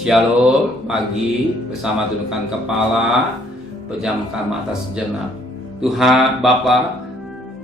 Shalom, pagi bersama tundukkan kepala, pejamkan mata sejenak. Tuhan Bapa,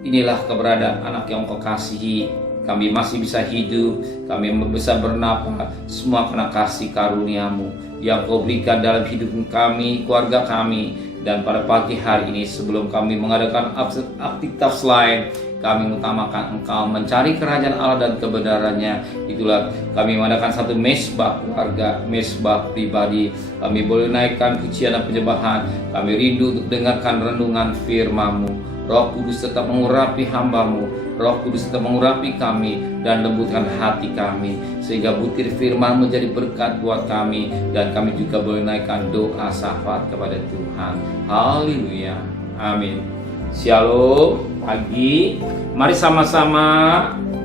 inilah keberadaan anak yang Engkau kasihi. Kami masih bisa hidup, kami bisa bernapas, semua karena kasih karunia-Mu yang Kau berikan dalam hidup kami, keluarga kami. Dan pada pagi hari ini sebelum kami mengadakan aktivitas lain, kami mengutamakan Engkau, mencari kerajaan Allah dan kebenarannya. Itulah kami mengadakan satu mesbah keluarga, mesbah pribadi. Kami boleh naikkan pujian dan penyembahan. Kami rindu untuk dengarkan renungan firman-Mu. Roh Kudus tetap mengurapi hamba-Mu. Roh Kudus tetap mengurapi kami dan lembutkan hati kami, sehingga butir firman menjadi berkat buat kami, dan kami juga boleh naikkan doa syafaat kepada Tuhan. Haleluya, amin. Shalom, pagi. Mari sama-sama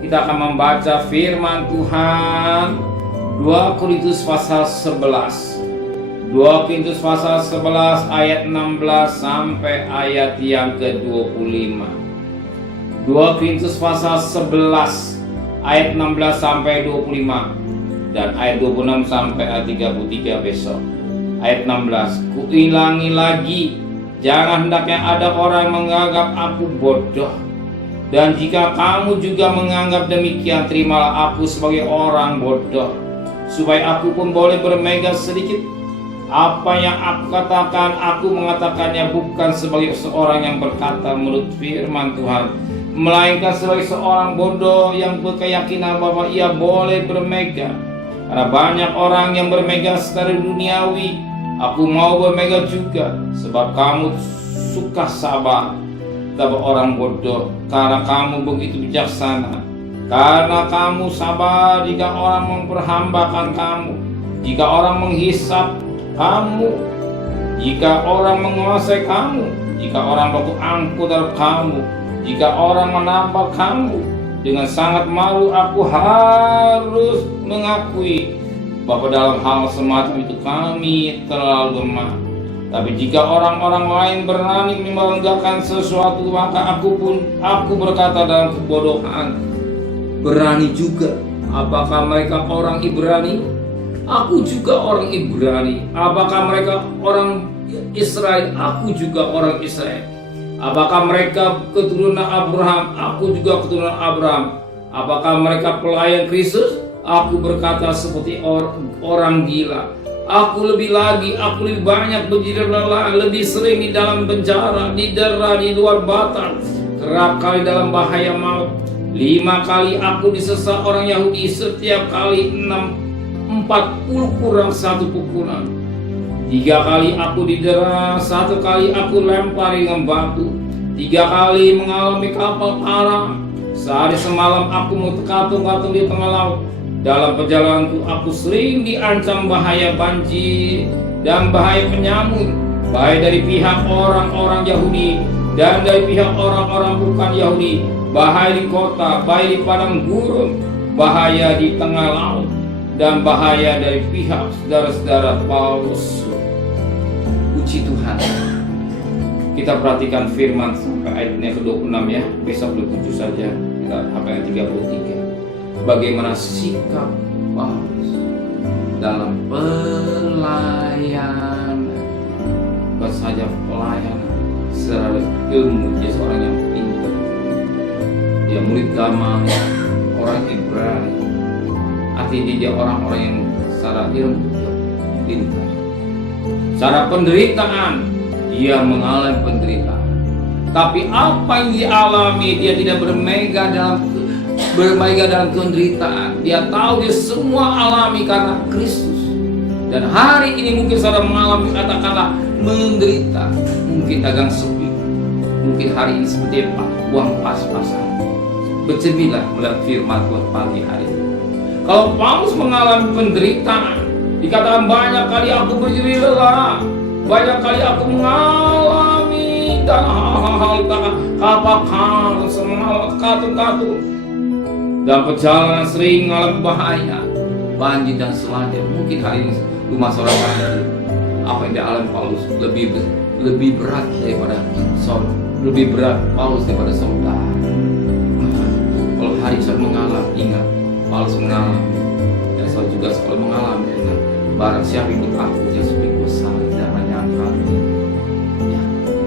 kita akan membaca firman Tuhan 2 Korintus pasal 11. 2 Korintus pasal 11 ayat 16 sampai ayat yang ke-25. 2 Korintus pasal 11 ayat 16 sampai 25 dan ayat 26 sampai ayat 33 besok. Ayat 16, kuulangi lagi, jangan hendaknya ada orang menganggap aku bodoh. Dan jika kamu juga menganggap demikian, terimalah aku sebagai orang bodoh, supaya aku pun boleh bermega sedikit. Apa yang aku katakan, aku mengatakannya bukan sebagai seorang yang berkata menurut firman Tuhan, melainkan sebagai seorang bodoh yang berkeyakinan bahwa ia boleh bermega. Karena banyak orang yang bermega secara duniawi, aku mau bermega juga, sebab kamu suka sabar. Tapi orang bodoh, karena kamu begitu bijaksana. Karena kamu sabar jika orang memperhambakan kamu, jika orang menghisap kamu, jika orang menguasai kamu, jika orang baku angkuh terhadap kamu, jika orang menampak kamu. Dengan sangat malu aku harus mengakui bahwa dalam hal semacam itu kami terlalu lemah. Tapi jika orang-orang lain berani membanggakan sesuatu, maka aku berkata dalam kebodohan, berani juga. Apakah mereka orang Ibrani? Aku juga orang Ibrani. Apakah mereka orang Israel? Aku juga orang Israel. Apakah mereka keturunan Abraham? Aku juga keturunan Abraham. Apakah mereka pelayan Kristus? Aku berkata seperti orang gila. Aku lebih banyak berjilid-lelah, lebih sering di dalam penjara, didera di luar batang, kerap kali dalam bahaya maut. 5 kali aku disesat orang Yahudi, setiap kali 40 kurang 1 pukulan. 3 kali aku didera, 1 kali aku lempar dengan batu. 3 kali mengalami kapal karam. Sehari semalam aku terkatung-katung di tengah laut. Dalam perjalananku aku sering diancam bahaya banjir dan bahaya penyamut, baik dari pihak orang-orang Yahudi dan dari pihak orang-orang bukan Yahudi, bahaya di kota, baik di padang gurun, bahaya di tengah laut, dan bahaya dari pihak saudara-saudara Paulus. Puji Tuhan. Kita perhatikan firman sampai ayatnya ke-26 ya. Besok 27 saja. Kita sampai ayat 33. Bagaimana sikap Paulus dalam pelayanan, bukan saja pelayanan secara ilmu. Dia seorang yang pintar, dia murid Gamal, orang Ibrani. Artinya dia orang-orang yang secara ilmu pintar. Secara penderitaan, dia mengalami penderitaan. Tapi apa yang dialami, dia tidak bermega dalam penderitaan. Dia tahu dia semua alami karena Kristus. Dan hari ini mungkin saudara mengalami, katakanlah, menderita, mungkin dagang sepi, mungkin hari ini seperti uang pas-pasan. Bercerminlah melihat firman Tuhan pagi hari ini. Kalau Paulus mengalami penderitaan, dikatakan banyak kali aku berjeri lelah, banyak kali aku mengalami dan hal-hal kapal semangat katung-katung. Dalam perjalanan sering mengalami bahaya, banjir dan selanjutnya. Mungkin hari ini rumah seorang banjir. Apa yang dialami Paulus lebih berat daripada saudara, lebih berat Paulus daripada saudara. Kalau hari ini saya mengalami, ingat Paulus mengalami, dan saya juga sekolah mengalami. Barang siapa ikut aku, dia sepikul salib dan menyangkal diri. Ya,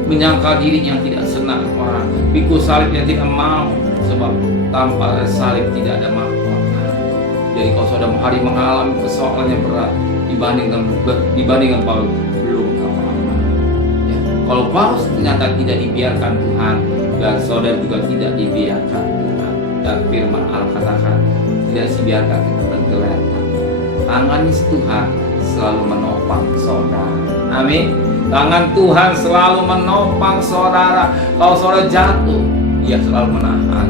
menyangkal dirinya tidak senang orang, pikul salib yang tidak mau, sebab tanpa ada salib tidak ada mahkota. Jadi kalau saudara hari mengalami persoalan yang berat dibandingkan Paulus, belum apa-apa. Ya, kalau Paulus ternyata tidak dibiarkan Tuhan, dan saudara juga tidak dibiarkan Tuhan. Dan firman Allah katakan, tidak dibiarkan kita tergeletak. Tangan Tuhan selalu menopang saudara. Amin. Tangan Tuhan selalu menopang saudara. Kalau saudara jatuh, Dia selalu menahan,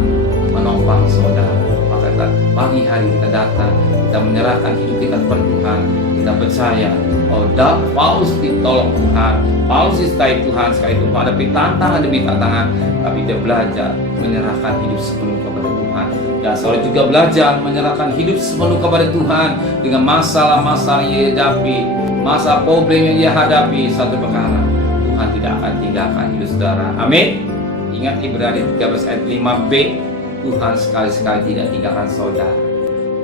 menopang saudara. Maka pagi hari kita datang, kita menyerahkan hidup kita kepada Tuhan. Kita percaya, Paulus ditolong Tuhan, Paulus distai Tuhan sekali itu menghadapi tantangan demi tantangan, tapi dia belajar menyerahkan hidup sepenuh kepada Tuhan. Dan saudara juga belajar menyerahkan hidup sepenuh kepada Tuhan dengan masalah-masalah yang dia hadapi, masa problem yang dia hadapi. Satu perkara, Tuhan tidak akan tinggalkan hidup saudara. Amin. Ingat Ibrani 13 ayat 5b, Tuhan sekali-sekali tidak tinggalkan saudara.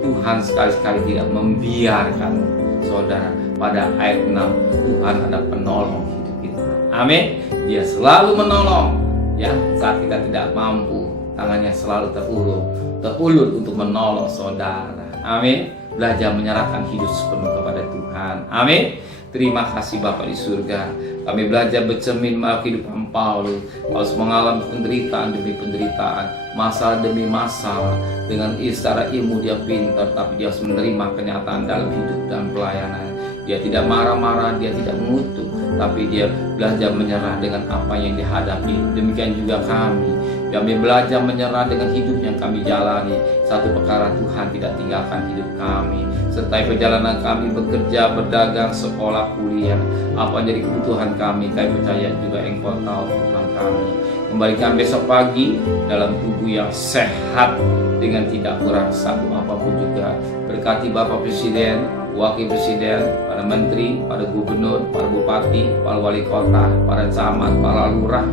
Tuhan sekali-sekali tidak membiarkan saudara. Pada ayat 6, Tuhan ada penolong hidup kita. Amin. Dia selalu menolong. Ya, saat kita tidak mampu, tangannya selalu terulur untuk menolong saudara. Amin. Belajar menyerahkan hidup sepenuh kepada Tuhan. Amin. Terima kasih Bapa di surga. Kami belajar bercermin kehidupan Paulus. Paulus mengalami penderitaan demi penderitaan, masalah demi masalah. Dengan secara ilmu dia pintar, tapi dia harus menerima kenyataan dalam hidup dan pelayanan. Dia tidak marah-marah, dia tidak mengutuk, tapi dia belajar menyerah dengan apa yang dihadapi. Demikian juga kami belajar menyerah dengan hidup yang kami jalani. Satu perkara, Tuhan tidak tinggalkan hidup kami. Serta perjalanan kami bekerja, berdagang, sekolah, kuliah, apa jadi kebutuhan kami percaya juga Engkau tahu Tuhan kami. Kembalikan besok pagi dalam tubuh yang sehat, dengan tidak kurang satu apapun juga. Berkati Bapak Presiden, Wakil Presiden, para Menteri, para Gubernur, para Bupati, para Wali Kota, para Camat, para Lurah,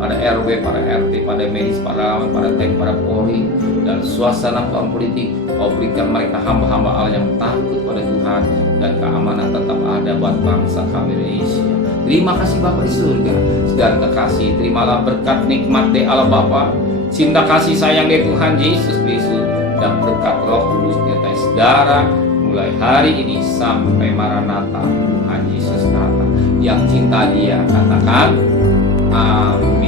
para RW, para RT, para medis, para lawan, para TNI, para Polri, dan suasana politik. Kau berikan mereka hamba-hamba Allah yang takut pada Tuhan, dan keamanan tetap ada buat bangsa kami Indonesia. Terima kasih Bapa di surga. Segala kekasih, terimalah berkat nikmat dari Allah Bapa, cinta kasih sayang dari Tuhan Yesus Kristus, dan berkat Roh Kudus di atas saudara mulai hari ini sampai Maranatha Tuhan Yesus datang. Yang cinta Dia katakan amin.